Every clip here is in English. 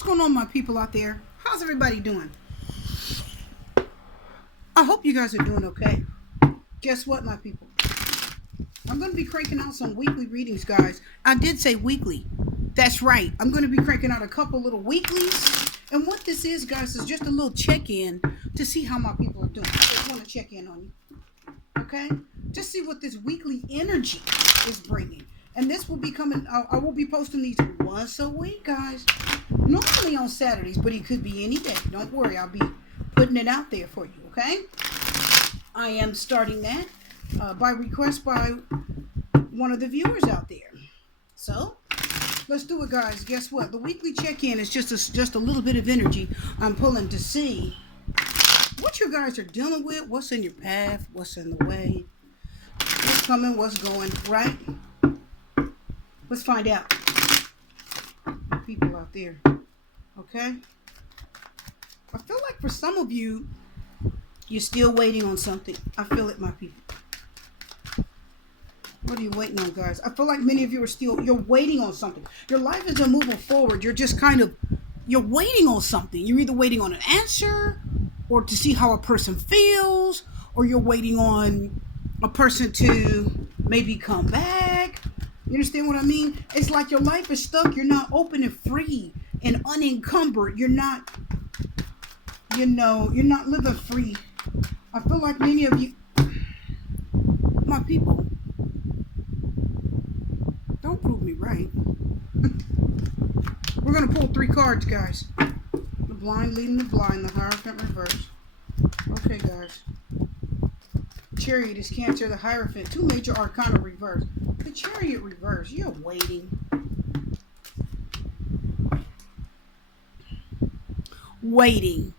What's going on, my people out there? How's everybody doing? I hope you guys are doing okay. Guess what, my people? I'm going to be cranking out some weekly readings, guys. I did say weekly. That's right. I'm going to be cranking out a couple little weeklies. And what this is, guys, is just a little check-in to see how my people are doing. I just want to check in on you. Okay? Just see what this weekly energy is bringing. And this will be coming, I will be posting these once a week, guys. Normally on Saturdays, but it could be any day. Don't worry, I'll be putting it out there for you, okay? I am starting that by request by one of the viewers out there. So, let's do it, guys. Guess what? The weekly check-in is just a little bit of energy I'm pulling to see what you guys are dealing with, what's in your path, what's in the way, what's coming, what's going, right? Let's find out. People out there. Okay? I feel like for some of you, you're still waiting on something. I feel it, my people. What are you waiting on, guys? I feel like many of you you're waiting on something. Your life isn't moving forward. You're just you're waiting on something. You're either waiting on an answer or to see how a person feels, or you're waiting on a person to maybe come back. You understand what I mean? It's like your life is stuck. You're not open and free and unencumbered. You're not living free. I feel like many of you, my people, don't prove me right. We're going to pull 3 cards, guys. The blind leading the blind, the Hierophant reverse. Okay, guys. Chariot is Cancer, the Hierophant. 2 major arcana reverse. The Chariot reverse. You're waiting. Waiting.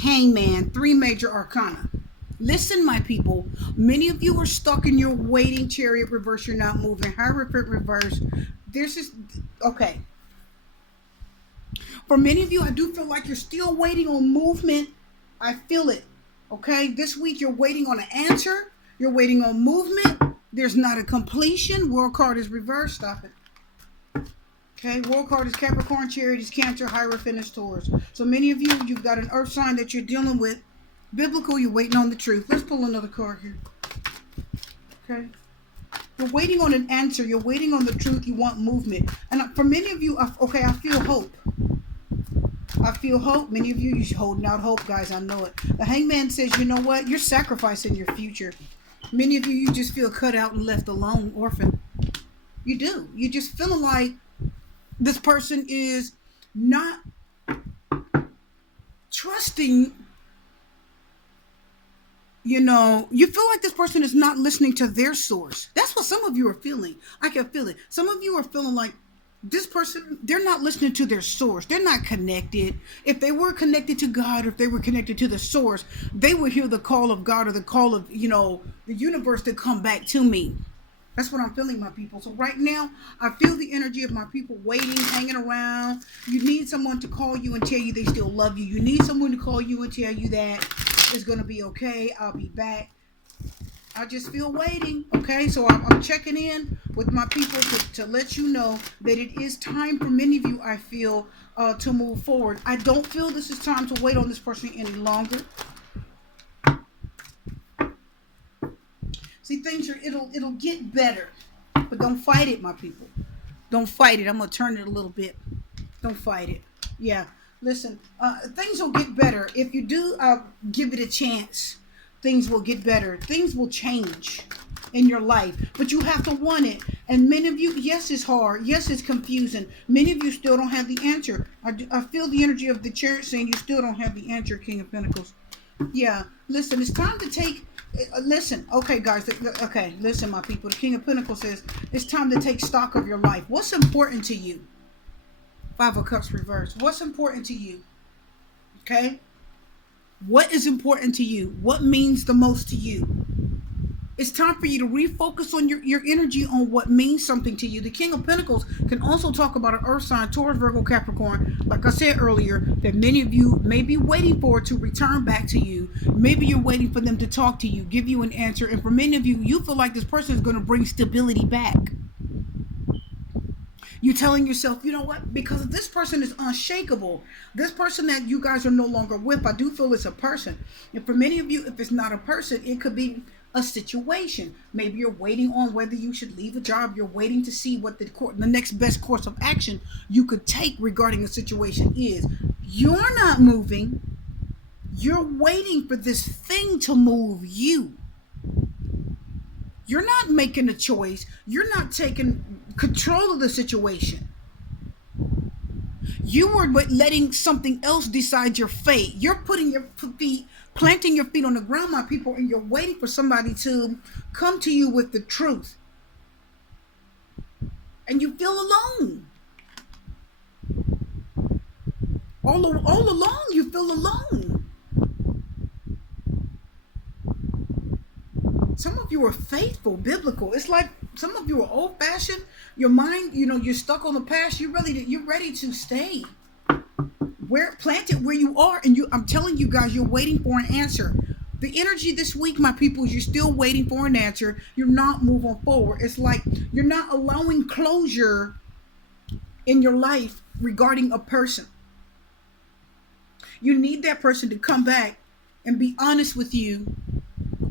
Hangman. 3 major arcana. Listen, my people. Many of you are stuck in your waiting. Chariot reverse. You're not moving. Hierophant reverse. There's this. Okay. For many of you, I do feel like you're still waiting on movement. I feel it. Okay. This week, you're waiting on an answer. You're waiting on movement. There's not a completion. World card is reversed. Stop it. Okay, World card is Capricorn, Chariot is Cancer, Hierophant is Taurus. So many of you, you've got an earth sign that you're dealing with. Biblical, you're waiting on the truth. Let's pull another card here. Okay. You're waiting on an answer. You're waiting on the truth. You want movement. And for many of you, I feel hope. I feel hope. Many of you, you're holding out hope, guys. I know it. The Hangman says, you know what? You're sacrificing your future. Many of you, you just feel cut out and left alone, orphan. You do. You just feeling like this person is not trusting, you feel like this person is not listening to their source. That's what some of you are feeling. I can feel it. Some of you are feeling like this person, they're not listening to their source. They're not connected. If they were connected to God, or if they were connected to the source, they would hear the call of God or the call of, the universe to come back to me. That's what I'm feeling, my people. So right now, I feel the energy of my people waiting, hanging around. You need someone to call you and tell you they still love you. You need someone to call you and tell you that it's going to be okay. I'll be back. I just feel waiting. Okay, so I'm checking in with my people to let you know that it is time for many of you, I feel, to move forward. I don't feel this is time to wait on this person any longer. See, it'll get better, but don't fight it, my people. Don't fight it. I'm gonna turn it a little bit. Don't fight it. Yeah, listen. Things will get better if you do give it a chance. Things will get better. Things will change in your life, but you have to want it. And many of you, yes, it's hard. Yes, it's confusing. Many of you still don't have the answer. I feel the energy of the Chariot saying you still don't have the answer, King of Pentacles. Yeah, listen. It's time to take. Listen, okay, guys. Okay, listen, my people. The King of Pentacles says it's time to take stock of your life. What's important to you? 5 of Cups reversed. What's important to you? Okay. What is important to you? What means the most to you? It's time for you to refocus on your energy on what means something to you. The King of Pentacles can also talk about an earth sign, Taurus, Virgo, Capricorn. Like I said earlier, that many of you may be waiting for it to return back to you. Maybe you're waiting for them to talk to you, give you an answer. And for many of you, you feel like this person is going to bring stability back. You're telling yourself, you know what? Because this person is unshakable. This person that you guys are no longer with, I do feel it's a person. And for many of you, if it's not a person, it could be a situation. Maybe you're waiting on whether you should leave a job. You're waiting to see what the next best course of action you could take regarding a situation is. You're not moving. You're waiting for this thing to move you. You're not making a choice. You're not taking control of the situation. You were letting something else decide your fate. You're putting your feet, planting your feet on the ground, my people, and you're waiting for somebody to come to you with the truth. And you feel alone. All along, you feel alone. Some of you are faithful, biblical. It's like some of you are old-fashioned. Your mind, you're stuck on the past. You're ready to stay planted where you are, and I'm telling you guys, you're waiting for an answer. The energy this week, my people, is you're still waiting for an answer. You're not moving forward. It's like you're not allowing closure in your life regarding a person. You need that person to come back and be honest with you.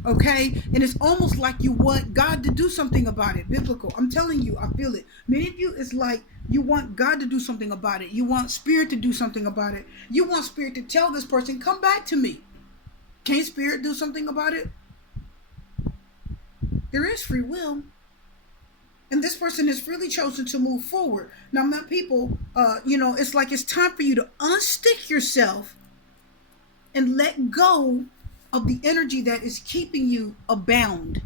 Okay? And it's almost like you want God to do something about it. Biblical. I'm telling you, I feel it. Many of you, it's like you want God to do something about it. You want Spirit to do something about it. You want Spirit to tell this person, come back to me. Can't Spirit do something about it? There is free will. And this person has freely chosen to move forward. Now, my people, it's like it's time for you to unstick yourself and let go of the energy that is keeping you abound.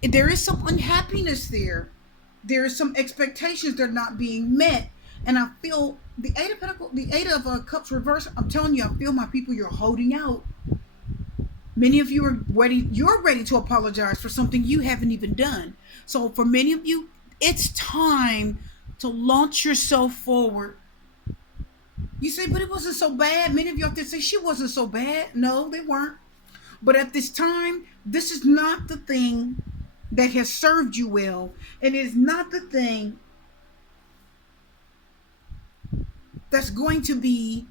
If there is some unhappiness there. There is some expectations that are not being met. And I feel the Eight of Cups reverse. I'm telling you, I feel, my people, you're holding out. Many of you are ready. You're ready to apologize for something you haven't even done. So for many of you, it's time to launch yourself forward. You say, but it wasn't so bad. Many of you out there say, she wasn't so bad. No, they weren't. But at this time, this is not the thing that has served you well. And it is not the thing that's going to be,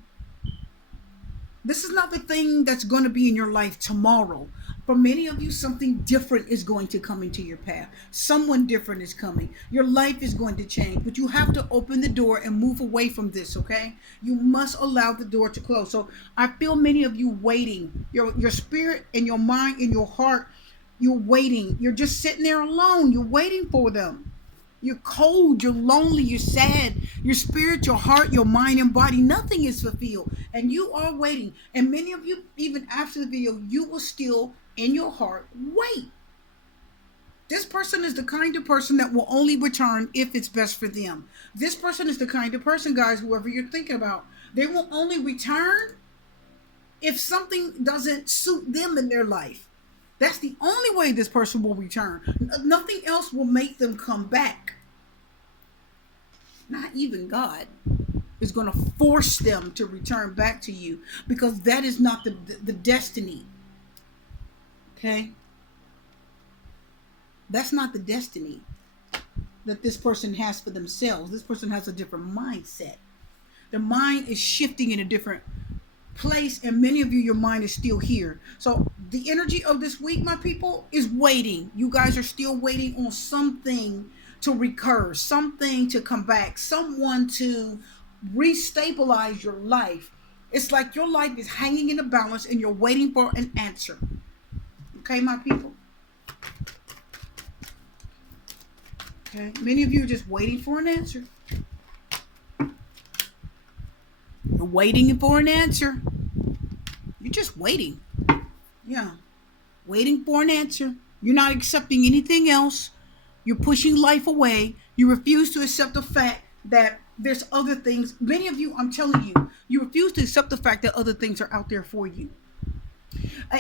this is not the thing that's going to be in your life tomorrow. For many of you, something different is going to come into your path. Someone different is coming. Your life is going to change, but you have to open the door and move away from this, okay? You must allow the door to close. So I feel many of you waiting. Your spirit and your mind and your heart, you're waiting. You're just sitting there alone. You're waiting for them. You're cold, you're lonely, you're sad. Your spirit, your heart, your mind and body, nothing is fulfilled. And you are waiting. And many of you, even after the video, you will still, in your heart, wait. This person is the kind of person that will only return if it's best for them. This person is the kind of person, guys, whoever you're thinking about, they will only return if something doesn't suit them in their life. That's the only way this person will return. Nothing else will make them come back. Not even God is going to force them to return back to you, because that is not the destiny. Okay? That's not the destiny that this person has for themselves. This person has a different mindset. Their mind is shifting in a different place, and many of you, your mind is still here. So the energy of this week, my people, is waiting. You guys are still waiting on something to recur, something to come back, someone to restabilize your life. It's like your life is hanging in a balance and you're waiting for an answer. Okay, my people? Okay, many of you are just waiting for an answer. You're waiting for an answer. You're just waiting. Yeah. Waiting for an answer. You're not accepting anything else. You're pushing life away. You refuse to accept the fact that there's other things. Many of you, I'm telling you, you refuse to accept the fact that other things are out there for you.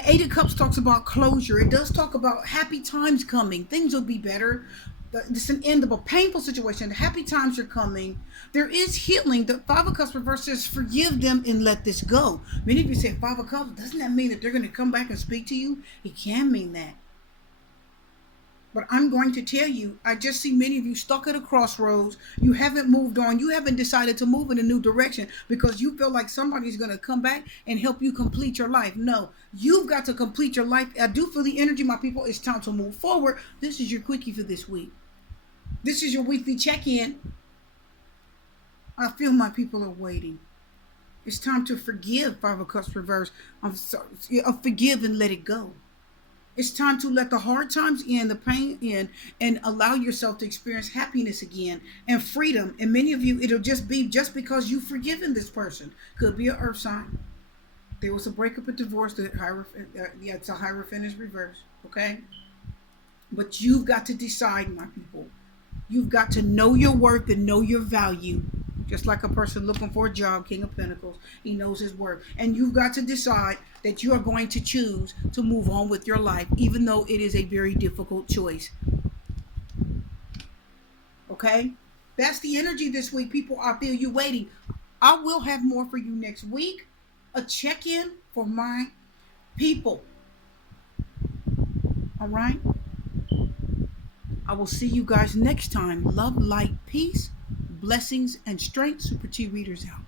Eight of Cups talks about closure. It does talk about happy times coming. Things will be better. It's an end of a painful situation. Happy times are coming. There is healing. The Five of Cups reverse says, forgive them and let this go. Many of you say, Five of Cups, doesn't that mean that they're going to come back and speak to you? It can mean that. But I'm going to tell you, I just see many of you stuck at a crossroads. You haven't moved on. You haven't decided to move in a new direction because you feel like somebody's going to come back and help you complete your life. No, you've got to complete your life. I do feel the energy, my people. It's time to move forward. This is your quickie for this week. This is your weekly check-in. I feel my people are waiting. It's time to forgive, Five of Cups reverse. I'm sorry, forgive and let it go. It's time to let the hard times in, the pain in, and allow yourself to experience happiness again and freedom. And many of you, it'll just be just because you've forgiven this person. Could be an earth sign. There was a breakup, a divorce. It's a Hierophant is reverse. Okay? But you've got to decide, my people. You've got to know your worth and know your value. Just like a person looking for a job, King of Pentacles, he knows his worth. And you've got to decide that you are going to choose to move on with your life, even though it is a very difficult choice. Okay? That's the energy this week, people. I feel you waiting. I will have more for you next week. A check-in for my people. All right? I will see you guys next time. Love, light, peace, blessings, and strength. Super T Readers out.